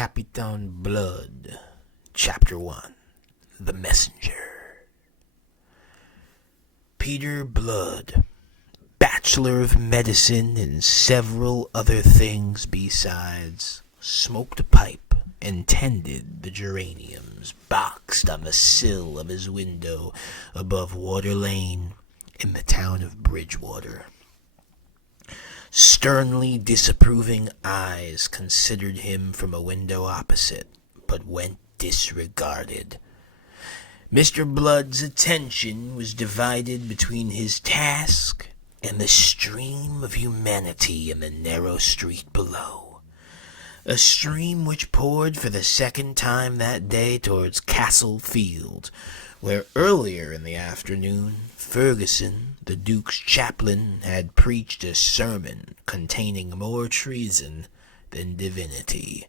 Capitan Blood, Chapter 1, The Messenger. Peter Blood, Bachelor of Medicine and several other things besides, smoked a pipe and tended the geraniums boxed on the sill of his window above Water Lane in the town of Bridgewater. Sternly disapproving eyes considered him from a window opposite, but went disregarded. Mr. Blood's attention was divided between his task and the stream of humanity in the narrow street below. A stream which poured for the second time that day towards Castle Field, where earlier in the afternoon Ferguson, the Duke's chaplain, had preached a sermon containing more treason than divinity.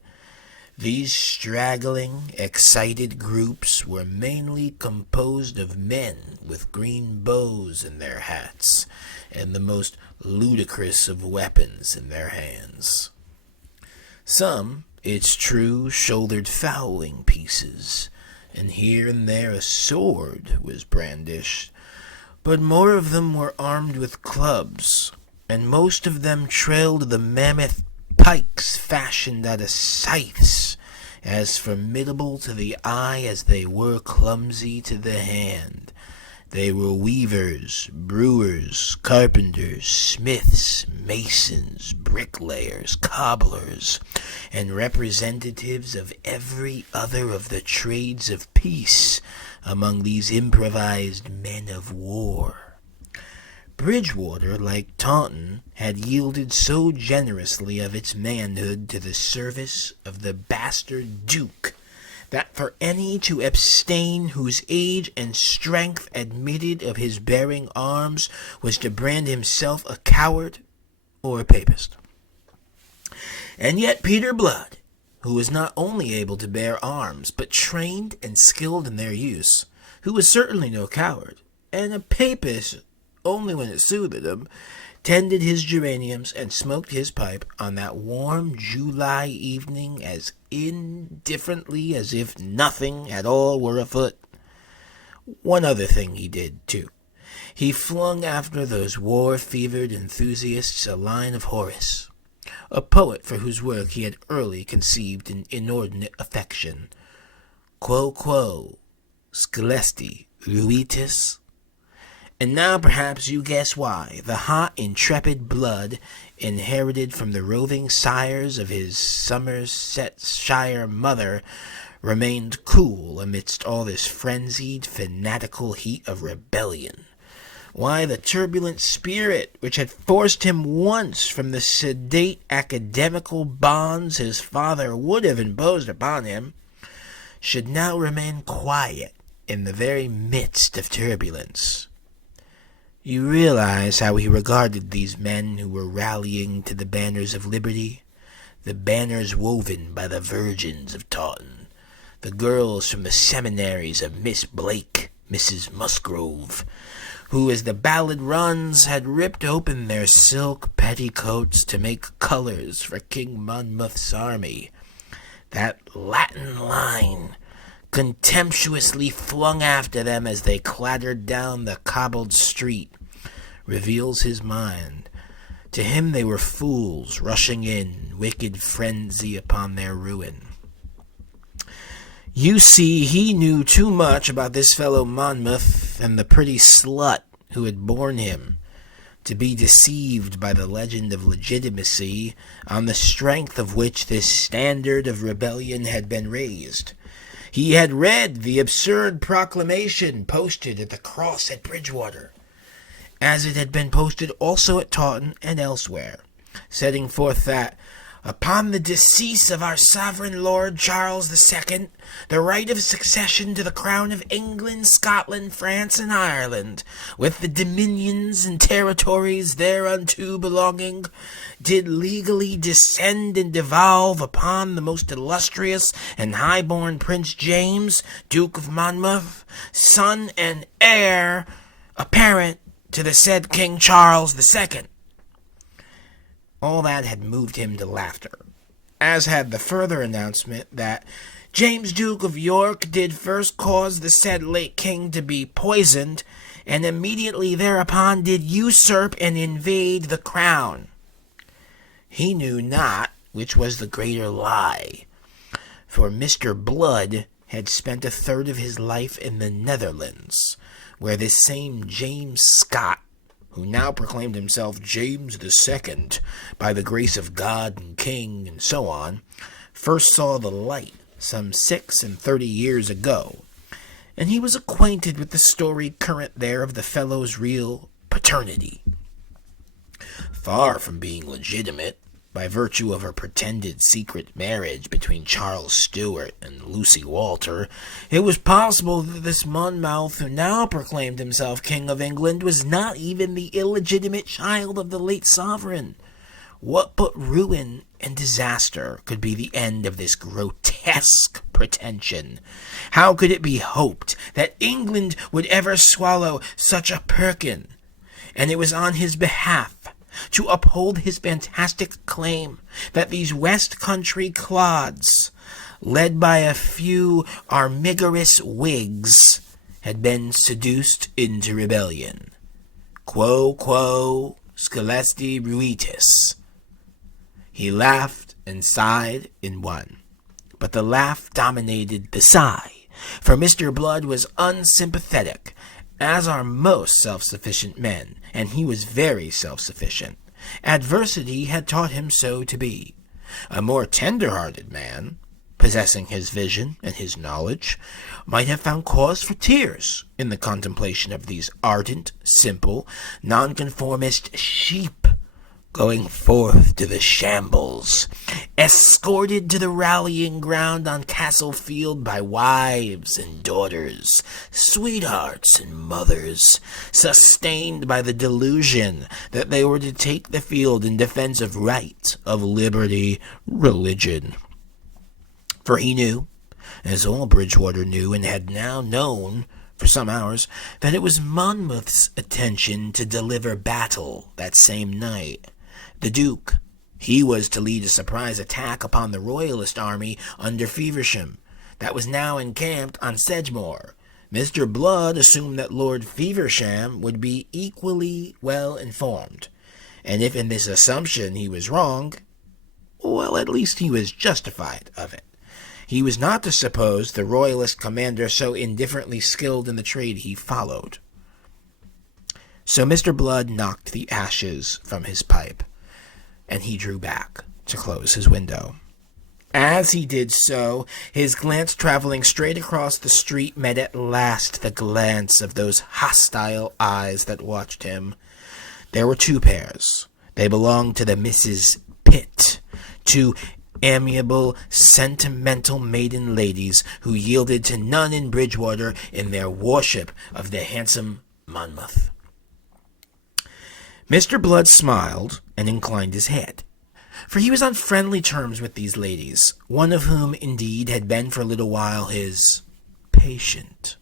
These straggling, excited groups were mainly composed of men with green bows in their hats and the most ludicrous of weapons in their hands. Some, it's true, shouldered fowling pieces, and here and there a sword was brandished, but more of them were armed with clubs, and most of them trailed the mammoth pikes fashioned out of scythes, as formidable to the eye as they were clumsy to the hand. They were weavers, brewers, carpenters, smiths, masons, bricklayers, cobblers, and representatives of every other of the trades of peace among these improvised men of war. Bridgewater, like Taunton, had yielded so generously of its manhood to the service of the bastard Duke, that for any to abstain whose age and strength admitted of his bearing arms was to brand himself a coward or a papist. And yet Peter Blood, who was not only able to bear arms, but trained and skilled in their use, who was certainly no coward, and a papist only when it soothed him, tended his geraniums and smoked his pipe on that warm July evening as indifferently as if nothing at all were afoot. One other thing he did, too. He flung after those war-fevered enthusiasts a line of Horace, a poet for whose work he had early conceived an inordinate affection. Quo scelesti ruitis? And now perhaps you guess why the hot, intrepid Blood, inherited from the roving sires of his Somersetshire mother, remained cool amidst all this frenzied, fanatical heat of rebellion. Why the turbulent spirit which had forced him once from the sedate academical bonds his father would have imposed upon him, should now remain quiet in the very midst of turbulence. You realize how he regarded these men who were rallying to the banners of liberty, the banners woven by the virgins of Taunton, the girls from the seminaries of Miss Blake, Mrs. Musgrove, who, as the ballad runs, had ripped open their silk petticoats to make colors for King Monmouth's army. That Latin line, contemptuously flung after them as they clattered down the cobbled street, reveals his mind. To him they were fools rushing in wicked frenzy upon their ruin. You see, he knew too much about this fellow Monmouth and the pretty slut who had borne him to be deceived by the legend of legitimacy on the strength of which this standard of rebellion had been raised. He had read the absurd proclamation posted at the cross at Bridgewater, as it had been posted also at Taunton and elsewhere, setting forth that, upon the decease of our sovereign Lord Charles II, the right of succession to the crown of England, Scotland, France, and Ireland, with the dominions and territories thereunto belonging, did legally descend and devolve upon the most illustrious and high-born Prince James, Duke of Monmouth, son and heir apparent to the said King Charles II. All that had moved him to laughter, as had the further announcement that James Duke of York did first cause the said late king to be poisoned, and immediately thereupon did usurp and invade the crown. He knew not which was the greater lie, for Mr. Blood had spent a third of his life in the Netherlands, where this same James Scott, who now proclaimed himself James II, by the grace of God and King and so on, first saw the light some 36 years ago, and he was acquainted with the story current there of the fellow's real paternity. Far from being legitimate, by virtue of a pretended secret marriage between Charles Stuart and Lucy Walter, it was possible that this Monmouth, who now proclaimed himself King of England, was not even the illegitimate child of the late sovereign. What but ruin and disaster could be the end of this grotesque pretension? How could it be hoped that England would ever swallow such a Perkin? And it was on his behalf, to uphold his fantastic claim, that these West Country clods, led by a few armigerous Whigs, had been seduced into rebellion. Quo scelesti ruitis. He laughed and sighed in one, but the laugh dominated the sigh, for Mr. Blood was unsympathetic, as are most self-sufficient men, and he was very self-sufficient. Adversity had taught him so to be. A more tender-hearted man, possessing his vision and his knowledge, might have found cause for tears in the contemplation of these ardent, simple, nonconformist sheep going forth to the shambles, escorted to the rallying ground on Castle Field by wives and daughters, sweethearts and mothers, sustained by the delusion that they were to take the field in defense of right, of liberty, religion. For he knew, as all Bridgewater knew and had now known for some hours, that it was Monmouth's intention to deliver battle that same night. The Duke, he was to lead a surprise attack upon the Royalist army under Feversham, that was now encamped on Sedgemoor. Mr. Blood assumed that Lord Feversham would be equally well informed, and if in this assumption he was wrong, well, at least he was justified of it. He was not to suppose the Royalist commander so indifferently skilled in the trade he followed. So Mr. Blood knocked the ashes from his pipe, and he drew back to close his window. As he did so, his glance traveling straight across the street met at last the glance of those hostile eyes that watched him. There were two pairs. They belonged to the Misses Pitt, two amiable, sentimental maiden ladies who yielded to none in Bridgewater in their worship of the handsome Monmouth. Mr. Blood smiled and inclined his head, for he was on friendly terms with these ladies, one of whom, indeed, had been for a little while his patient.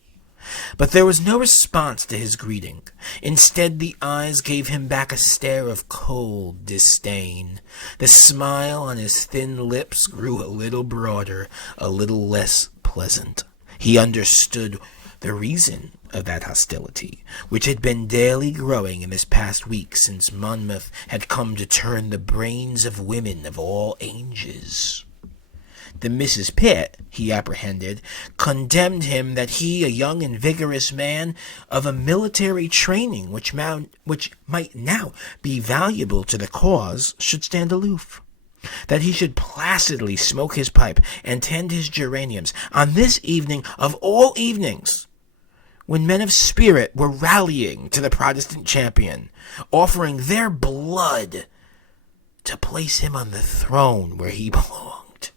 But there was no response to his greeting. Instead, the eyes gave him back a stare of cold disdain. The smile on his thin lips grew a little broader, a little less pleasant. He understood the reason of that hostility, which had been daily growing in this past week since Monmouth had come to turn the brains of women of all ages. The Mrs. Pitt, he apprehended, condemned him that he, a young and vigorous man of a military training which might now be valuable to the cause, should stand aloof. That he should placidly smoke his pipe and tend his geraniums on this evening of all evenings, when men of spirit were rallying to the Protestant champion, offering their blood to place him on the throne where he belonged.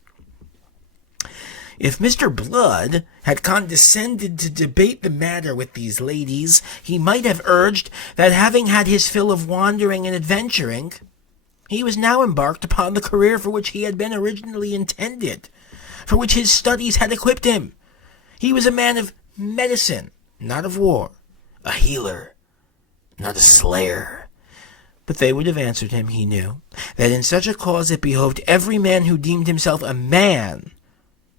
If Mr. Blood had condescended to debate the matter with these ladies, he might have urged that, having had his fill of wandering and adventuring, he was now embarked upon the career for which he had been originally intended, for which his studies had equipped him. He was a man of medicine, not of war, a healer, not a slayer. But they would have answered him, he knew, that in such a cause it behoved every man who deemed himself a man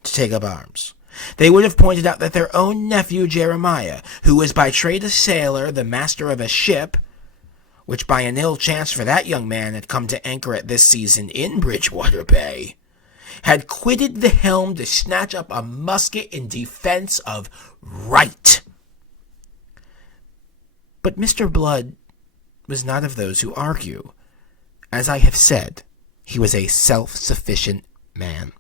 to take up arms. They would have pointed out that their own nephew Jeremiah, who was by trade a sailor, the master of a ship, which by an ill chance for that young man had come to anchor at this season in Bridgewater Bay, had quitted the helm to snatch up a musket in defense of right. But Mr. Blood was not of those who argue. As I have said, he was a self-sufficient man.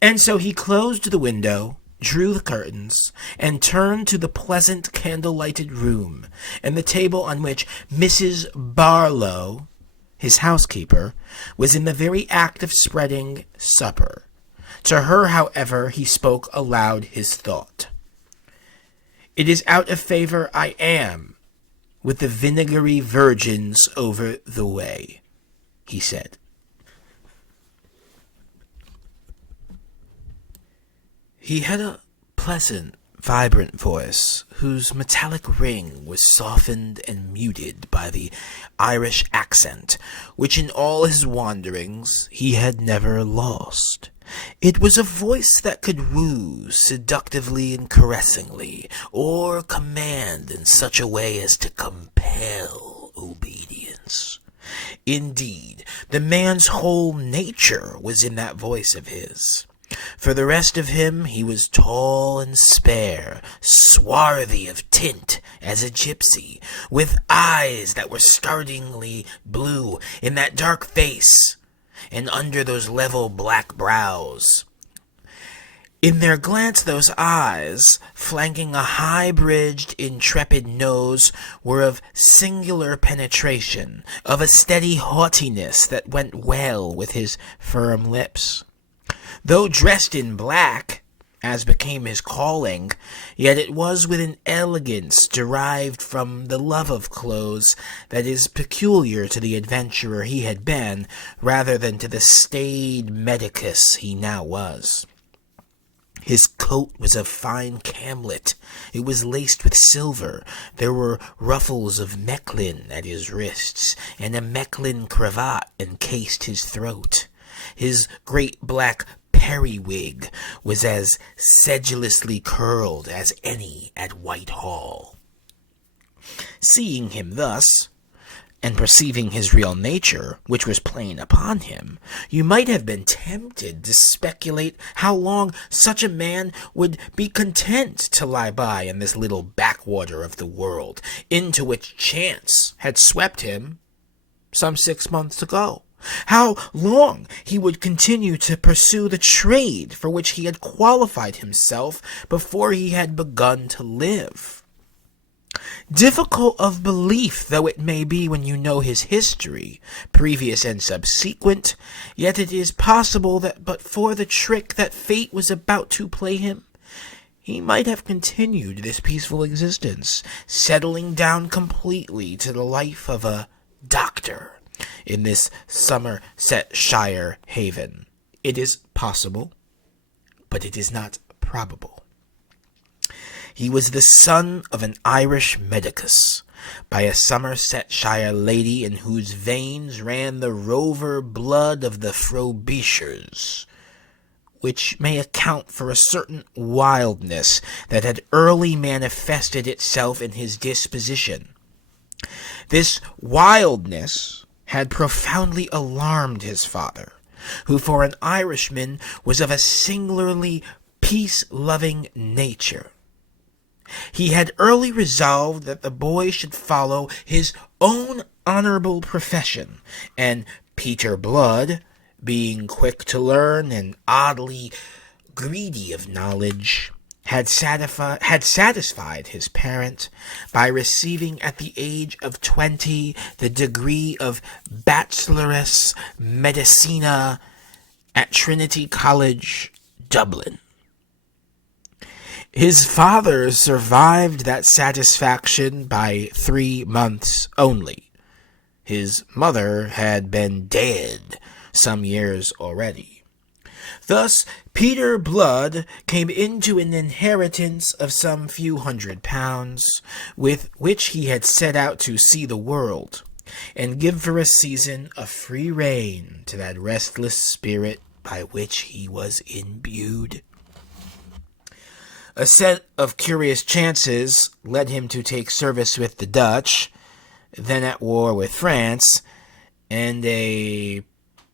And so he closed the window, drew the curtains, and turned to the pleasant candle-lighted room, and the table on which Mrs. Barlow, his housekeeper, was in the very act of spreading supper. To her, however, he spoke aloud his thought. "It is out of favor I am with the vinegary virgins over the way," he said. He had a pleasant, vibrant voice, whose metallic ring was softened and muted by the Irish accent, which in all his wanderings he had never lost. It was a voice that could woo seductively and caressingly, or command in such a way as to compel obedience. Indeed, the man's whole nature was in that voice of his. For the rest of him, he was tall and spare, swarthy of tint as a gypsy, with eyes that were startlingly blue in that dark face, and under those level black brows. In their glance, those eyes, flanking a high-bridged, intrepid nose, were of singular penetration, of a steady haughtiness that went well with his firm lips. Though dressed in black, as became his calling, yet it was with an elegance derived from the love of clothes that is peculiar to the adventurer he had been, rather than to the staid medicus he now was. His coat was of fine camlet. It was laced with silver. There were ruffles of Mechlin at his wrists, and a Mechlin cravat encased his throat. His great black periwig was as sedulously curled as any at Whitehall. Seeing him thus, and perceiving his real nature, which was plain upon him, you might have been tempted to speculate how long such a man would be content to lie by in this little backwater of the world, into which chance had swept him some 6 months ago. How long he would continue to pursue the trade for which he had qualified himself before he had begun to live. Difficult of belief though it may be when you know his history, previous and subsequent, yet it is possible that but for the trick that fate was about to play him, he might have continued this peaceful existence, settling down completely to the life of a doctor in this Somersetshire haven. It is possible, but it is not probable. He was the son of an Irish medicus, by a Somersetshire lady in whose veins ran the rover blood of the Frobishers, which may account for a certain wildness that had early manifested itself in his disposition. This wildness had profoundly alarmed his father, who for an Irishman was of a singularly peace-loving nature. He had early resolved that the boy should follow his own honorable profession, and Peter Blood, being quick to learn and oddly greedy of knowledge, had satisfied his parent by receiving at the age of 20 the degree of Bacheloress Medicina at Trinity College, Dublin. His father survived that satisfaction by 3 months only. His mother had been dead some years already. Thus, Peter Blood came into an inheritance of some few £100, with which he had set out to see the world. and give for a season a free rein to that restless spirit by which he was imbued. A set of curious chances led him to take service with the Dutch, then at war with France, and a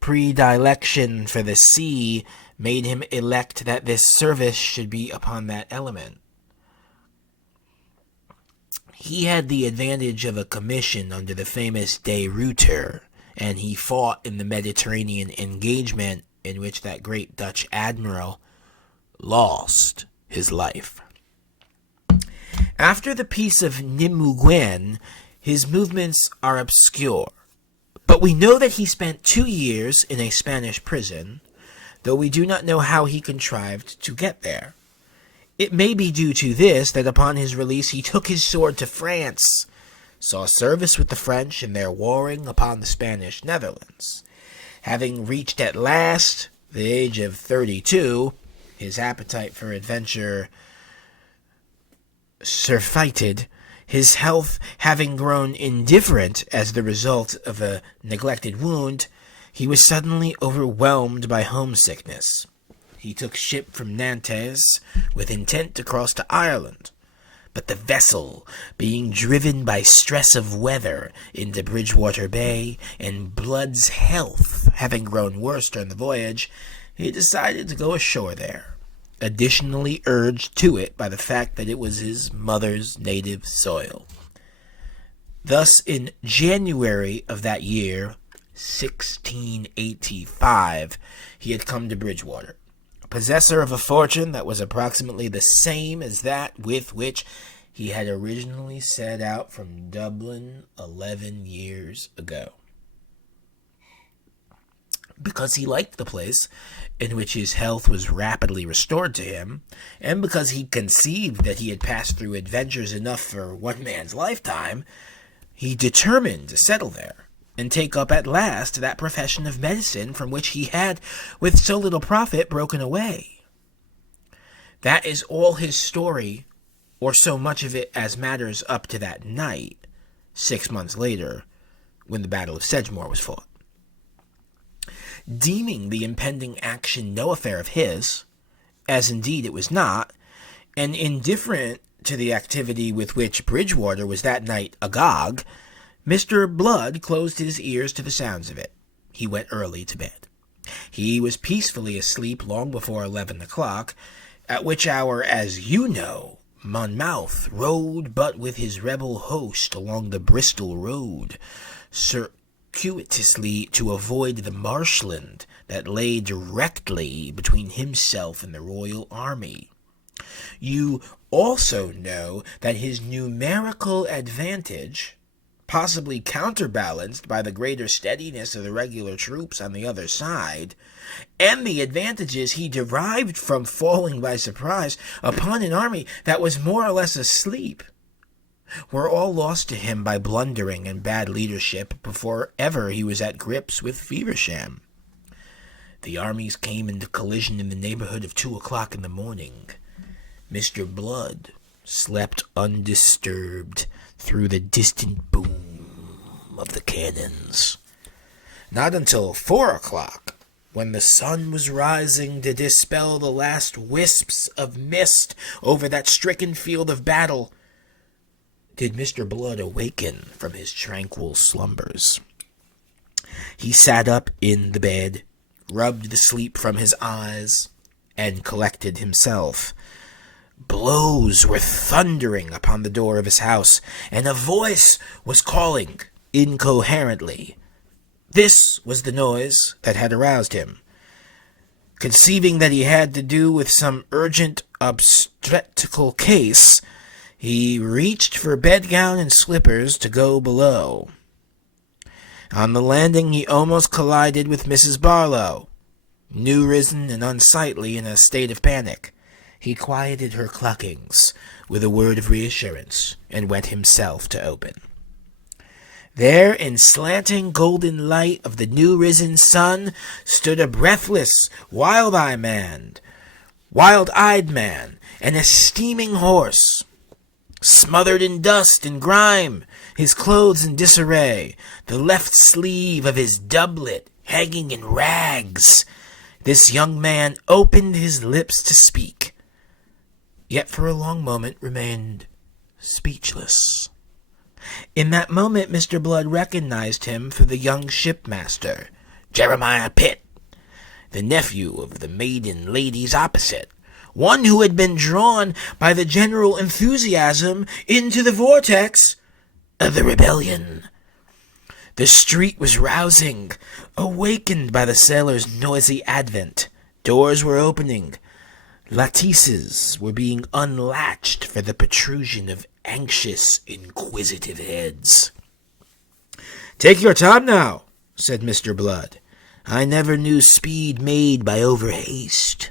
predilection for the sea made him elect that this service should be upon that element. He had the advantage of a commission under the famous De Ruyter, and he fought in the Mediterranean engagement in which that great Dutch admiral lost his life. After the Peace of Nimuguen, his movements are obscure, but we know that he spent 2 years in a Spanish prison, though we do not know how he contrived to get there. It may be due to this that upon his release he took his sword to France, saw service with the French in their warring upon the Spanish Netherlands. Having reached at last the age of 32, his appetite for adventure surfeited, his health having grown indifferent as the result of a neglected wound, he was suddenly overwhelmed by homesickness. He took ship from Nantes with intent to cross to Ireland, but the vessel, being driven by stress of weather into Bridgewater Bay, and Blood's health having grown worse during the voyage, he decided to go ashore there, additionally urged to it by the fact that it was his mother's native soil. Thus, in January of that year, 1685, he had come to Bridgewater, possessor of a fortune that was approximately the same as that with which he had originally set out from Dublin 11 years ago. Because he liked the place, in which his health was rapidly restored to him, and because he conceived that he had passed through adventures enough for one man's lifetime, he determined to settle there, and take up at last that profession of medicine from which he had, with so little profit, broken away. That is all his story, or so much of it as matters up to that night, 6 months later, when the Battle of Sedgemoor was fought. Deeming the impending action no affair of his, as indeed it was not, and indifferent to the activity with which Bridgewater was that night agog, Mr. Blood closed his ears to the sounds of it. He went early to bed. He was peacefully asleep long before 11 o'clock, at which hour, as you know, Monmouth rode but with his rebel host along the Bristol road, circuitously to avoid the marshland that lay directly between himself and the royal army. You also know that his numerical advantage, possibly counterbalanced by the greater steadiness of the regular troops on the other side, and the advantages he derived from falling by surprise upon an army that was more or less asleep, were all lost to him by blundering and bad leadership before ever he was at grips with Feversham. The armies came into collision in the neighborhood of 2 o'clock in the morning. Mr. Blood slept undisturbed through the distant boom of the cannons. Not until 4 o'clock, when the sun was rising to dispel the last wisps of mist over that stricken field of battle, did Mr. Blood awaken from his tranquil slumbers. He sat up in the bed, rubbed the sleep from his eyes, and collected himself. Blows were thundering upon the door of his house, and a voice was calling incoherently. This was the noise that had aroused him. Conceiving that he had to do with some urgent obstetrical case, he reached for bedgown and slippers to go below. On the landing he almost collided with Mrs. Barlow, new risen and unsightly in a state of panic. He quieted her cluckings with a word of reassurance, and went himself to open. There, in slanting golden light of the new-risen sun, stood a breathless, wild-eyed man, and a steaming horse. smothered in dust and grime, his clothes in disarray, the left sleeve of his doublet hanging in rags. This young man opened his lips to speak, yet for a long moment remained speechless. In that moment, Mr. Blood recognized him for the young shipmaster, Jeremiah Pitt, the nephew of the maiden ladies opposite, one who had been drawn by the general enthusiasm into the vortex of the rebellion. The street was rousing, awakened by the sailors' noisy advent. Doors were opening. Lattices were being unlatched for the protrusion of anxious, inquisitive heads. "Take your time now," said Mr. Blood. "I never knew speed made by overhaste."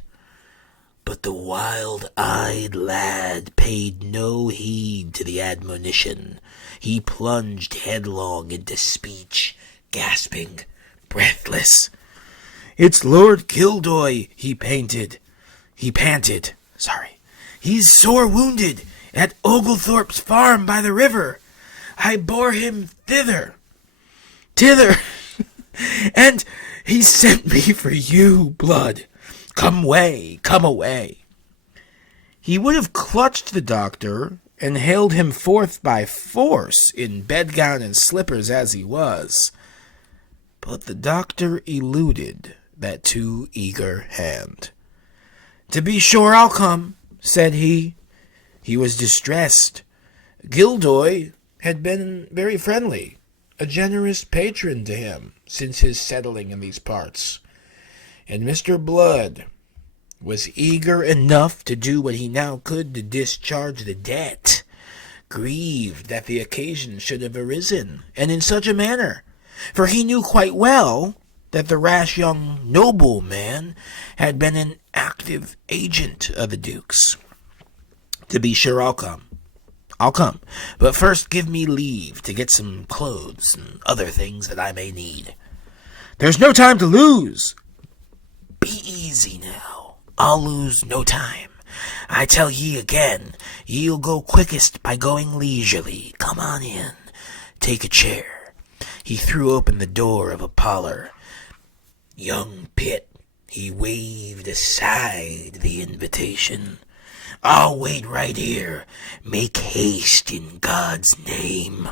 But the wild-eyed lad paid no heed to the admonition. He plunged headlong into speech, gasping, breathless. "It's Lord Gildoy," he panted. "He's sore wounded at Oglethorpe's farm by the river. I bore him thither, and he sent me for you, Blood. Come away. He would have clutched the doctor and haled him forth by force, in bedgown and slippers as he was. But the doctor eluded that too eager hand. "To be sure I'll come," said he. He was distressed. Gildoy had been very friendly, a generous patron to him since his settling in these parts, and Mr. Blood was eager enough to do what he now could to discharge the debt, grieved that the occasion should have arisen, and in such a manner, for he knew quite well that the rash young nobleman had been an active agent of the Duke's. "To be sure I'll come, but first give me leave to get some clothes and other things that I may need." "There's no time to lose." "Be easy now. I'll lose no time. I tell ye again, ye'll go quickest by going leisurely. Come on in. Take a chair." He threw open the door of a parlor. Young Pitt, he waved aside the invitation. "I'll wait right here. Make haste in God's name."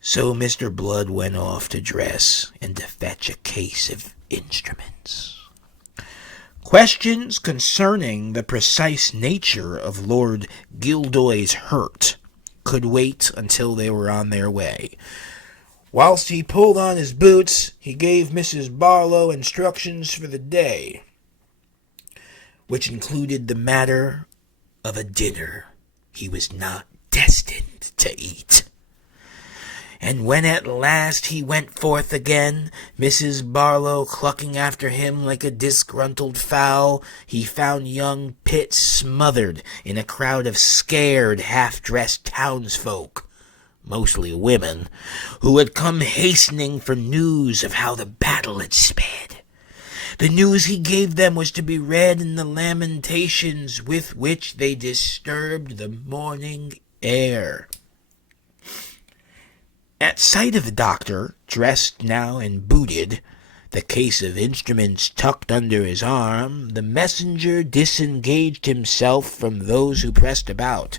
So Mr. Blood went off to dress and to fetch a case of instruments. Questions concerning the precise nature of Lord Gildoy's hurt could wait until they were on their way. Whilst he pulled on his boots, he gave Mrs. Barlow instructions for the day, which included the matter of a dinner he was not destined to eat. And when at last he went forth again, Mrs. Barlow clucking after him like a disgruntled fowl, he found young Pitt smothered in a crowd of scared, half-dressed townsfolk, mostly women, who had come hastening for news of how the battle had sped. The news he gave them was to be read in the lamentations with which they disturbed the morning air. At sight of the doctor, dressed now and booted, the case of instruments tucked under his arm, the messenger disengaged himself from those who pressed about,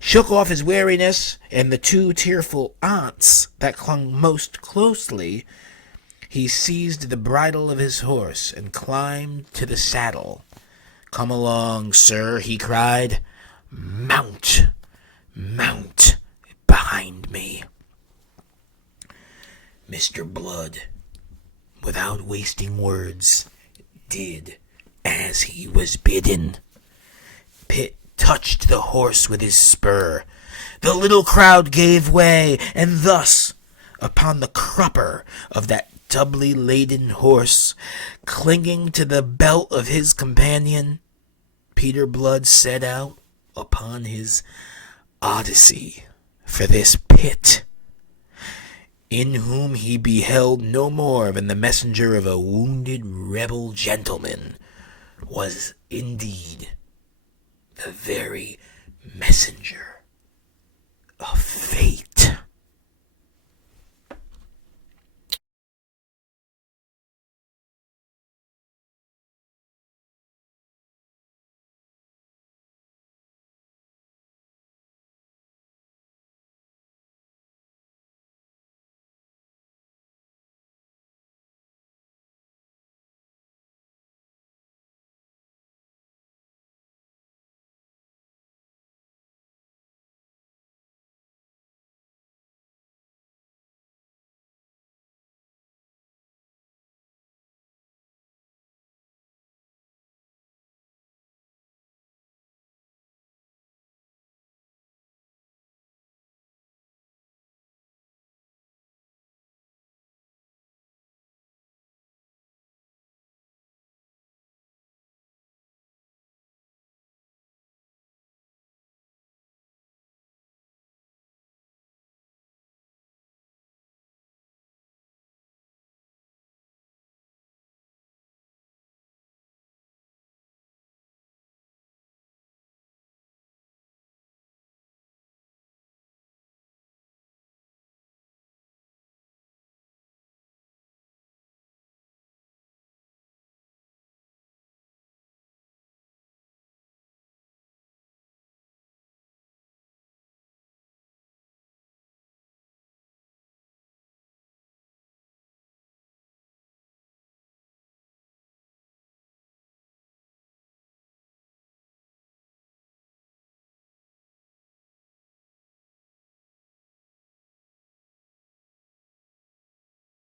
shook off his weariness, and the two tearful aunts that clung most closely, he seized the bridle of his horse and climbed to the saddle. "Come along, sir," he cried. Mount behind me." Mr. Blood, without wasting words, did as he was bidden. Pitt touched the horse with his spur. The little crowd gave way, and thus, upon the crupper of that doubly laden horse, clinging to the belt of his companion, Peter Blood set out upon his odyssey for this Pitt, in whom he beheld no more than the messenger of a wounded rebel gentleman, was indeed the very messenger of fate.